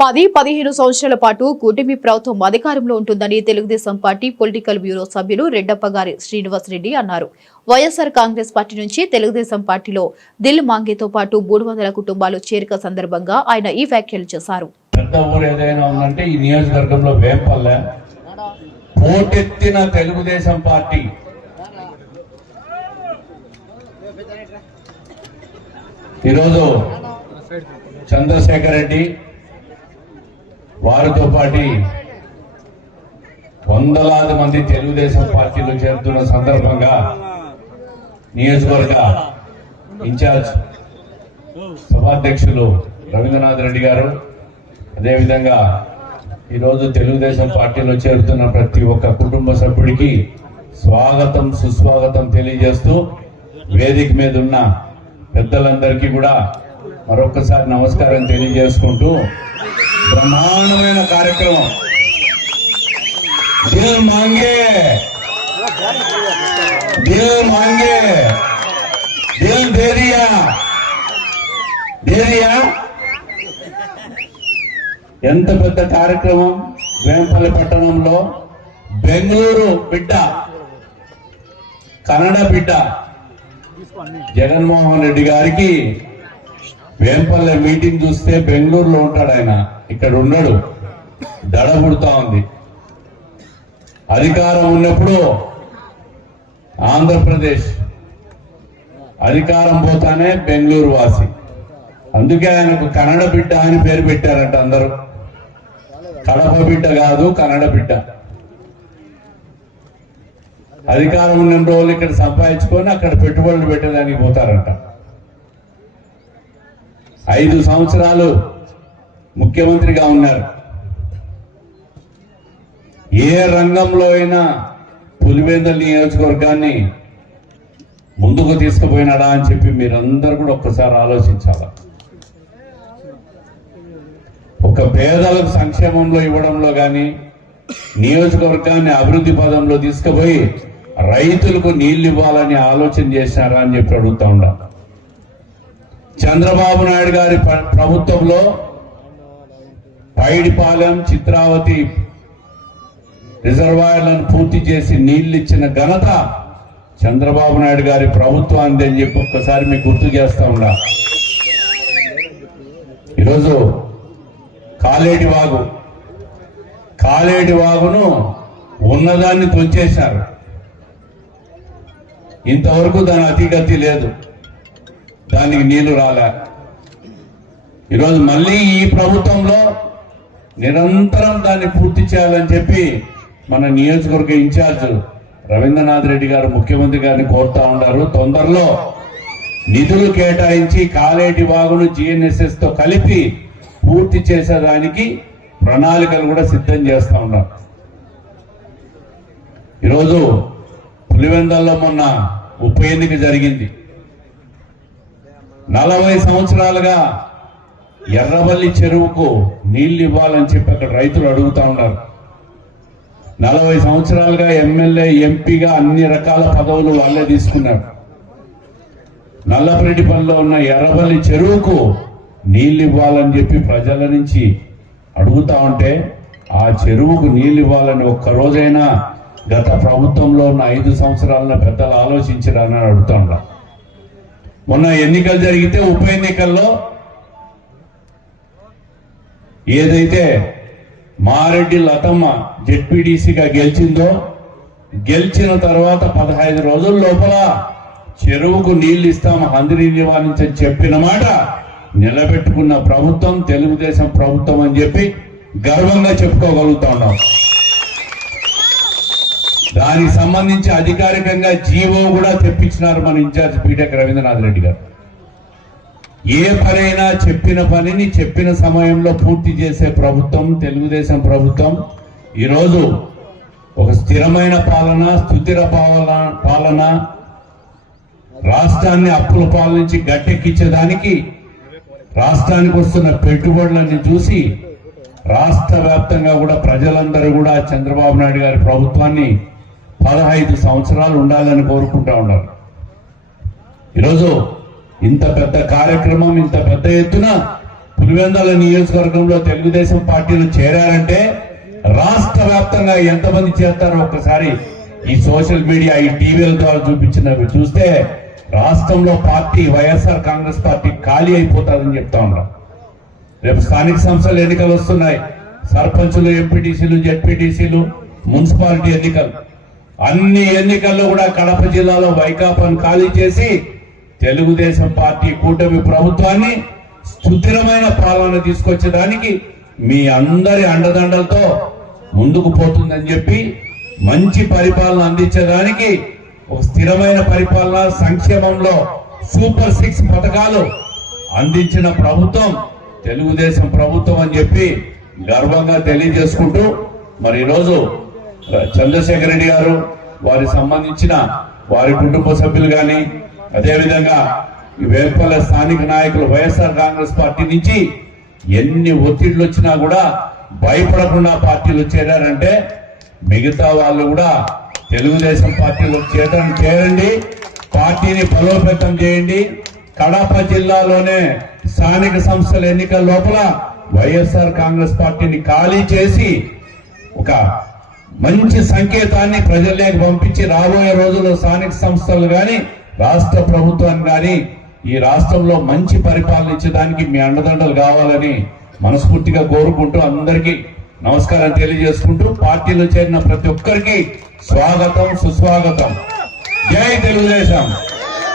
10-15 సంవత్సరాల పాటు కూటమి ప్రభుత్వం అధికారంలో ఉంటుందని తెలుగుదేశం పార్టీ పొలిటికల్ బ్యూరో సభ్యులు రెడ్డప్పగారి శ్రీనివాస్ రెడ్డి అన్నారు. వైఎస్ఆర్ కాంగ్రెస్ పార్టీ నుంచి తెలుగుదేశం పార్టీలో దిల్ మాంగేతో పాటు 300 కుటుంబాలు చేరిక సందర్భంగా ఆయన ఈ వ్యాఖ్యలు చేశారు. పెద్ద ఊరు ఏదైనా ఉందంటే ఈ నియోజకవర్గంలో వేంపల్లె. పోటెత్తిన తెలుగుదేశం పార్టీ ఈరోజు చంద్రశేఖర్ రెడ్డి వారితో పాటు వందలాది మంది తెలుగుదేశం పార్టీలో చేరుతున్న సందర్భంగా నియోజకవర్గ ఇన్ఛార్జ్ సభాధ్యక్షులు రవీంద్రనాథ్ రెడ్డి గారు, అదేవిధంగా ఈరోజు తెలుగుదేశం పార్టీలో చేరుతున్న ప్రతి ఒక్క కుటుంబ సభ్యుడికి స్వాగతం సుస్వాగతం తెలియజేస్తూ వేదిక మీద ఉన్న పెద్దలందరికీ కూడా మరొకసారి నమస్కారం తెలియజేసుకుంటూ బ్రహ్మాండమైన కార్యక్రమం దిల్ మాంగే దిల్ మాంగే దిల్ దేరియా దేరియా ఎంత పెద్ద కార్యక్రమం. వేంపల్లి పట్టణంలో బెంగళూరు బిడ్డ, కన్నడ బిడ్డ జగన్మోహన్ రెడ్డి గారికి వేంపల్లె మీటింగ్ చూస్తే బెంగళూరులో ఉంటాడు ఆయన, ఇక్కడ ఉండడు. దడ పుడుతా ఉంది. అధికారం ఉన్నప్పుడు ఆంధ్రప్రదేశ్, అధికారం పోతానే బెంగళూరు వాసి. అందుకే ఆయనకు కన్నడ బిడ్డ అని పేరు పెట్టారంట అందరూ. కడప బిడ్డ కాదు, కన్నడ బిడ్డ. అధికారం ఉన్న రోజులు ఇక్కడ సంపాదించుకొని అక్కడ పెట్టుబడులు పెట్టడానికి పోతారంట. 5 సంవత్సరాలు ముఖ్యమంత్రిగా ఉన్నారు. ఏ రంగంలో అయినా పులివెందుల నియోజకవర్గాన్ని ముందుకు తీసుకుపోయినాడా అని చెప్పి మీరందరూ కూడా ఒక్కసారి ఆలోచించాలి. ఒక పేదలకు సంక్షేమంలో ఇవ్వడంలో కానీ, నియోజకవర్గాన్ని అభివృద్ధి పదంలో తీసుకుపోయి రైతులకు నీళ్లు ఇవ్వాలని ఆలోచన చేశారా అని చెప్పి అడుగుతా ఉండా. చంద్రబాబు నాయుడు గారి ప్రభుత్వంలో పైడిపాలెం, చిత్రావతి రిజర్వాయర్లను పూర్తి చేసి నీళ్లు ఇచ్చిన ఘనత చంద్రబాబు నాయుడు గారి ప్రభుత్వాన్ని అని చెప్పి ఒక్కసారి మీకు గుర్తు చేస్తా ఉండా. ఈరోజు కాలేటి వాగును ఉన్నదాన్ని తొంచేశారు. ఇంతవరకు దాని అతిగతి లేదు, దానికి నీళ్లు రాలే. ఈరోజు మళ్ళీ ఈ ప్రభుత్వంలో నిరంతరం దాన్ని పూర్తి చేయాలని చెప్పి మన నియోజకవర్గ ఇన్ఛార్జ్ రవీంద్రనాథ్ రెడ్డి గారు ముఖ్యమంత్రి గారిని కోరుతా ఉన్నారు. తొందరలో నిధులు కేటాయించి కాలేటి వాగును GNSS తో కలిపి పూర్తి చేసేదానికి ప్రణాళికలు కూడా సిద్ధం చేస్తా ఉన్నారు. ఈరోజు పులివెందుల్లో మొన్న ఉప ఎన్నిక జరిగింది. 40 సంవత్సరాలుగా ఎర్రవల్లి చెరువుకు నీళ్లు ఇవ్వాలని చెప్పి అక్కడ రైతులు అడుగుతా ఉన్నారు. 40 సంవత్సరాలుగా ఎమ్మెల్యే, ఎంపీగా అన్ని రకాల పదవులు వాళ్ళే తీసుకున్నారు. నల్లపరెడ్డిపల్లిలో ఉన్న ఎర్రవల్లి చెరువుకు నీళ్లు ఇవ్వాలని చెప్పి ప్రజల నుంచి అడుగుతా ఉంటే, ఆ చెరువుకు నీళ్లు ఇవ్వాలని ఒక్కరోజైనా గత ప్రభుత్వంలో ఉన్న 5 సంవత్సరాలను పెద్దలు ఆలోచించారని అడుగుతా ఉన్నా. మొన్న ఎన్నికలు జరిగితే ఉప ఎన్నికల్లో ఏదైతే మారెడ్డి లతమ్మ జెడ్పీటీసీగా గెలిచిందో, గెలిచిన తర్వాత 15 రోజుల లోపల చెరువుకు నీళ్లు ఇస్తాము, అందరి నివారించని చెప్పిన మాట నిలబెట్టుకున్న ప్రభుత్వం తెలుగుదేశం ప్రభుత్వం అని చెప్పి గర్వంగా చెప్పుకోగలుగుతా ఉన్నాం. దానికి సంబంధించి అధికారికంగా జీవో కూడా తెప్పించినారు మన ఇన్ఛార్జ్ బీటెక్ రవీంద్రనాథ్ రెడ్డి గారు. ఏ పనైనా చెప్పిన పనిని చెప్పిన సమయంలో పూర్తి చేసే ప్రభుత్వం తెలుగుదేశం ప్రభుత్వం. ఈరోజు ఒక స్థిరమైన పాలన, సుస్థిర పాలన, రాష్ట్రాన్ని అప్పుల పాల నుంచి గట్టెక్కించేదానికి రాష్ట్రానికి వస్తున్న పెట్టుబడులన్నీ చూసి రాష్ట్ర వ్యాప్తంగా కూడా ప్రజలందరూ కూడా చంద్రబాబు నాయుడు గారి ప్రభుత్వాన్ని 15 సంవత్సరాలు ఉండాలని కోరుకుంటా ఉన్నారు. ఈరోజు ఇంత పెద్ద కార్యక్రమం, ఇంత పెద్ద ఎత్తున పులివెందుల నియోజకవర్గంలో తెలుగుదేశం పార్టీలో చేరారంటే రాష్ట్ర వ్యాప్తంగా ఎంతమంది చేస్తారో ఒక్కసారి ఈ సోషల్ మీడియా ఈ టీవీల ద్వారా చూపించినవి చూస్తే రాష్ట్రంలో పార్టీ వైఎస్ఆర్ కాంగ్రెస్ పార్టీ ఖాళీ అయిపోతారని చెప్తా ఉన్నారు. రేపు స్థానిక సంస్థల ఎన్నికలు వస్తున్నాయి. సర్పంచులు, ఎంపీటీసీలు, జెడ్పీటీసీలు, మున్సిపాలిటీ ఎన్నికలు. అన్ని ఎన్నికల్లో కూడా కడప జిల్లాలో వైకాపాను ఖాళీ చేసి తెలుగుదేశం పార్టీ కూటమి ప్రభుత్వాన్ని సుస్థిరమైన పాలన తీసుకొచ్చేదానికి మీ అందరి అండదండలతో ముందుకు పోతుందని చెప్పి మంచి పరిపాలన అందించేదానికి ఒక స్థిరమైన పరిపాలన, సంక్షేమంలో సూపర్ 6 పథకాలు అందించిన ప్రభుత్వం తెలుగుదేశం ప్రభుత్వం అని చెప్పి గర్వంగా తెలియజేసుకుంటూ మరి ఈరోజు చంద్రశేఖర్ రెడ్డి గారు వారికి సంబంధించిన వారి కుటుంబ సభ్యులు కానీ అదేవిధంగా ఈ వేల్పల్లె స్థానిక నాయకులు వైఎస్ఆర్ కాంగ్రెస్ పార్టీ నుంచి ఎన్ని ఒత్తిళ్లు వచ్చినా కూడా భయపడకుండా పార్టీలు చేరారంటే మిగతా వాళ్ళు కూడా తెలుగుదేశం పార్టీలో చేరండి, పార్టీని బలోపేతం చేయండి. కడప జిల్లాలోనే స్థానిక సంస్థల ఎన్నికల లోపల వైఎస్ఆర్ కాంగ్రెస్ పార్టీని ఖాళీ చేసి ఒక మంచి సంకేతాన్ని ప్రజల్లోకి పంపించి రాబోయే రోజుల్లో స్థానిక సంస్థలు గాని రాష్ట్ర ప్రభుత్వాన్ని గాని ఈ రాష్ట్రంలో మంచి పరిపాలన ఇచ్చేదానికి మీ అండదండలు కావాలని మనస్ఫూర్తిగా కోరుకుంటూ అందరికీ నమస్కారం తెలియజేసుకుంటూ పార్టీలో చేరిన ప్రతి ఒక్కరికి స్వాగతం, సుస్వాగతం. జై తెలుగుదేశం.